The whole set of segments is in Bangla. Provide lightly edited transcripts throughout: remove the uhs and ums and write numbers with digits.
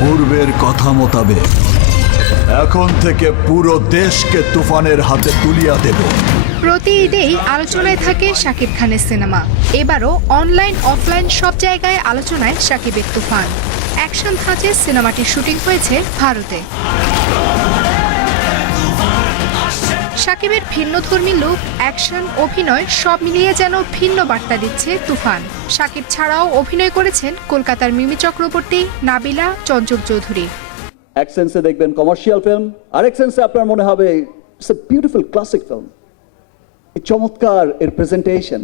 পূর্বের কথা মোতাবেক এখন থেকে পুরো দেশকে তুফানের হাতে তুলিয়া দেব। প্রতি ঈদেই আলোচনায় থাকে শাকিব খানের সিনেমা। এবারও অনলাইন অফলাইন সব জায়গায় আলোচনায় শাকিবের তুফান। অ্যাকশন ধাঁচে সিনেমাটির শুটিং হয়েছে ভারতে। শাকিবের ভিন্নধর্মী লুক, অ্যাকশন, অভিনয় সব মিলিয়ে যেন ভিন্ন বার্তা দিচ্ছে তুফান। শাকিব ছাড়াও অভিনয় করেছেন কলকাতার মিমি চক্রবর্তী, নাবিলা, চঞ্চল চৌধুরী। এক সেন্সে দেখবেন কমার্শিয়াল ফিল্ম, আরেক সেন্সে আপনার মনে হবে it's a beautiful classic film. চমৎকার এর প্রেজেন্টেশন।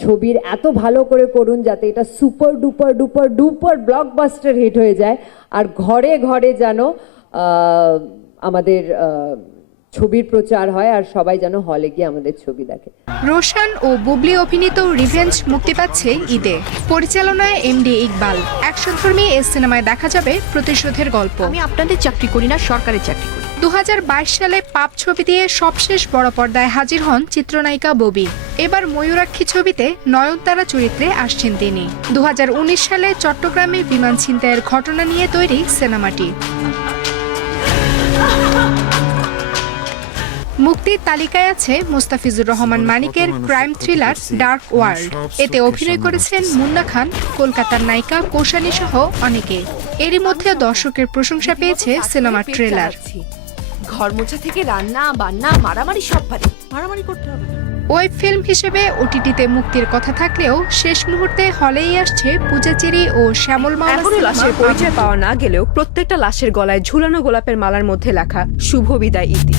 ছবির এত ভালো করে করুন যাতে এটা super duper duper duper blockbuster hit হয়ে যায়, আর ঘরে ঘরে যেন আমাদের ছবির প্রচার হয়, আর সবাই যেন হলে গিয়ে আমাদের ছবি দেখে। রোশান ও বুবলি অভিনীত রিভেঞ্জ মুক্তি পাচ্ছে ঈদে। পরিচালনায় এমডি ইকবাল। অ্যাকশনধর্মী এই সিনেমায় দেখা যাবে প্রতিশোধের গল্প। আমি আপনাদের চাকরি করি না, সরকারের চাকরি করি। 2022 সালে পাপ ছবি দিয়ে সবশেষ বড় পর্দায় হাজির হন চিত্রনায়িকা ববি। এবার ময়ূরাক্ষী ছবিতে নয়নতারা চরিত্রে আসছেন তিনি। 2019 সালে চট্টগ্রামে বিমান ছিনতাইয়ের ঘটনা নিয়ে তৈরি সিনেমাটি। মুক্তির তালিকায় আছে মোস্তাফিজুর রহমান মানিকের ক্রাইম থ্রিলার ডার্ক ওয়ার্ল্ড। এতে অভিনয় করেছেন মুন্না খান, কলকাতার নায়িকা কৌশানী সহ অনেকে। এরই মধ্যে দর্শকের প্রশংসা পেয়েছে সিনেমার ট্রেলার। ঘর মোছা থেকে রান্না বান্না মারামারি সব পারে। মারামারি করতে হবে না। ওয়েব ফিল্ম হিসেবে ওটিটিতে মুক্তির কথা থাকলেও শেষ মুহূর্তে হলেই আসছে পূজাচেরি ও শ্যামল মাওলা এখনো লাশের পরিচয় পাওয়া না গেলেও প্রত্যেকটা লাশের গলায় ঝুলানো গোলাপের মালার মধ্যে লেখা শুভ বিদায় ইতি।